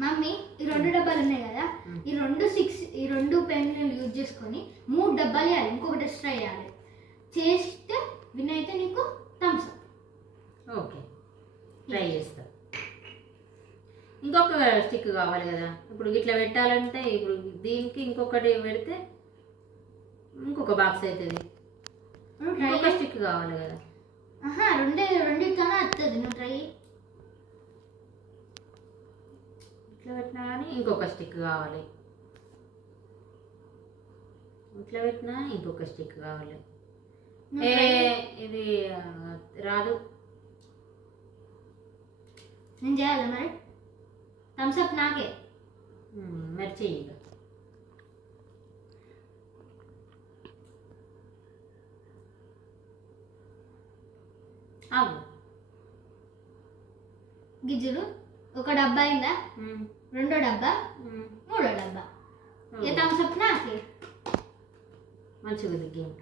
Mummy ఈ 2 డబ్బాలు ఉన్నాయి కదా, ఈ రెండు పెన్నులు యూజ్ చేసుకొని 3 డబ్బాలు వేయాలి, ఇంకొకటి ఎక్స్ట్రా వేయాలి. చేస్తే విన్ అయితే నీకు థమ్స్ అప్. ఓకే, ట్రై చేస్తా. ఇంకొక స్టిక్ కావాలి కదా, ఇప్పుడు ఇట్లా పెట్టాలంటే ఇప్పుడు దీనికి ఇంకొకటి పెడితే ఇంకొక బాక్స్ అవుతుంది. ఇంకొక స్టిక్ కావాలి కదా. రెండితోనే వస్తుంది, నువ్వు ట్రై. ఇట్లా పెట్టినా కానీ ఇంకొక స్టిక్ కావాలి, ఇట్లా పెట్టినా ఇంకొక స్టిక్ కావాలి. ఇది రాదు. నేను చేయాలి మరి, థమ్స్ అప్ నాకే. మరి చెయ్యి. అవు గిజ్జులు ఒక డబ్బా అయిందా, రెండో డబ్బా, మూడో డబ్బా. ఏ థమ్స్ అప్ నాకే. మంచిగా ఉంది గేమ్.